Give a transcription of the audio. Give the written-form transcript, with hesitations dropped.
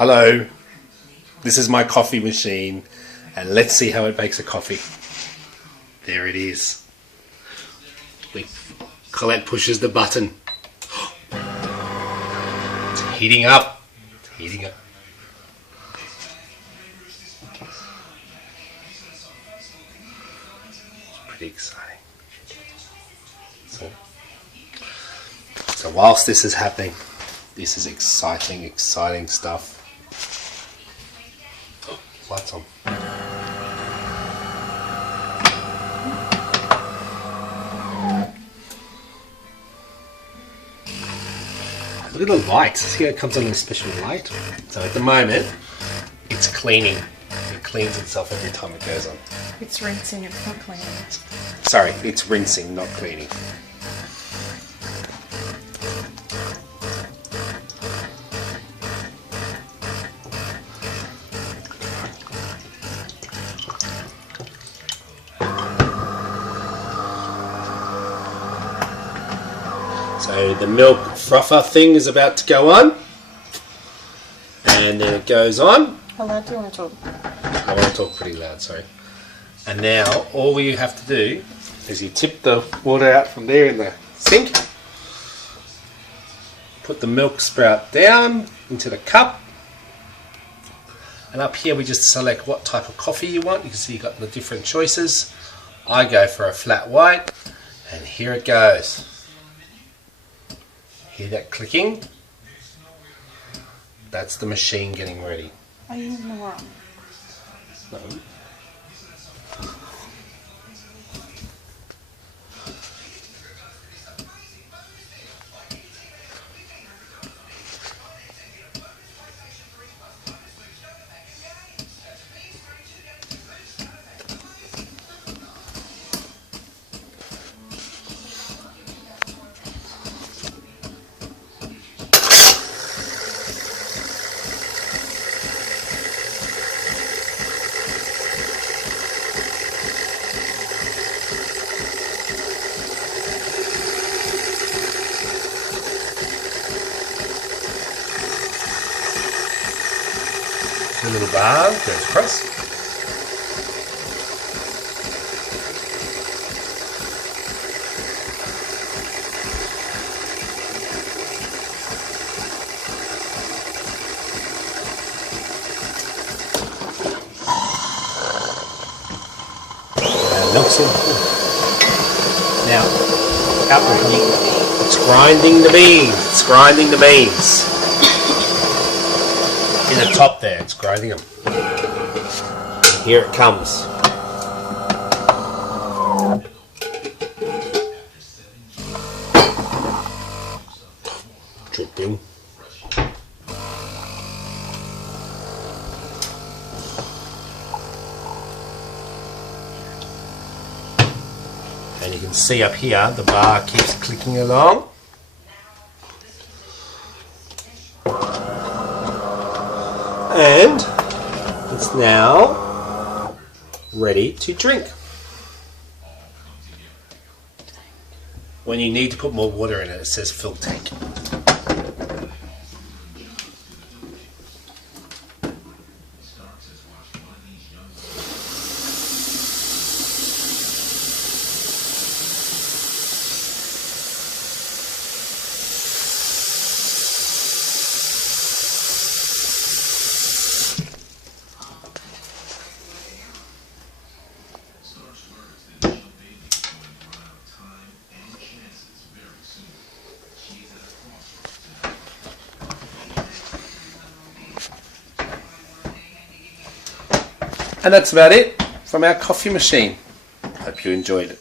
Hello, this is my coffee machine, and let's see how it makes a coffee. There it is. Colette pushes the button. It's heating up. It's heating up. It's pretty exciting. So whilst this is happening, this is exciting stuff. Oh, lights on. Look at the light. See how it comes on a special light? So at the moment, it's cleaning. It cleans itself every time it goes on. It's rinsing, it's not cleaning. Sorry, it's rinsing, not cleaning. So the milk frother thing is about to go on, and then it goes on. How loud do you want to talk? I want to talk pretty loud, sorry. And now all you have to do is you tip the water out from there in the sink, put the milk sprout down into the cup, and up here we just select what type of coffee you want. You can see you've got the different choices. I go for a flat white, and here it goes. Hear that clicking? That's the machine getting ready. Are you in the wrong? No. The little bar goes across. And milk's in. Now, apple, it's grinding the beans. It's grinding the beans. In the top there, it's grinding them. And here it comes. Dripping. And you can see up here, the bar keeps clicking along. And it's now ready to drink. When you need to put more water in it, it says fill tank. And that's about it from our coffee machine. Hope you enjoyed it.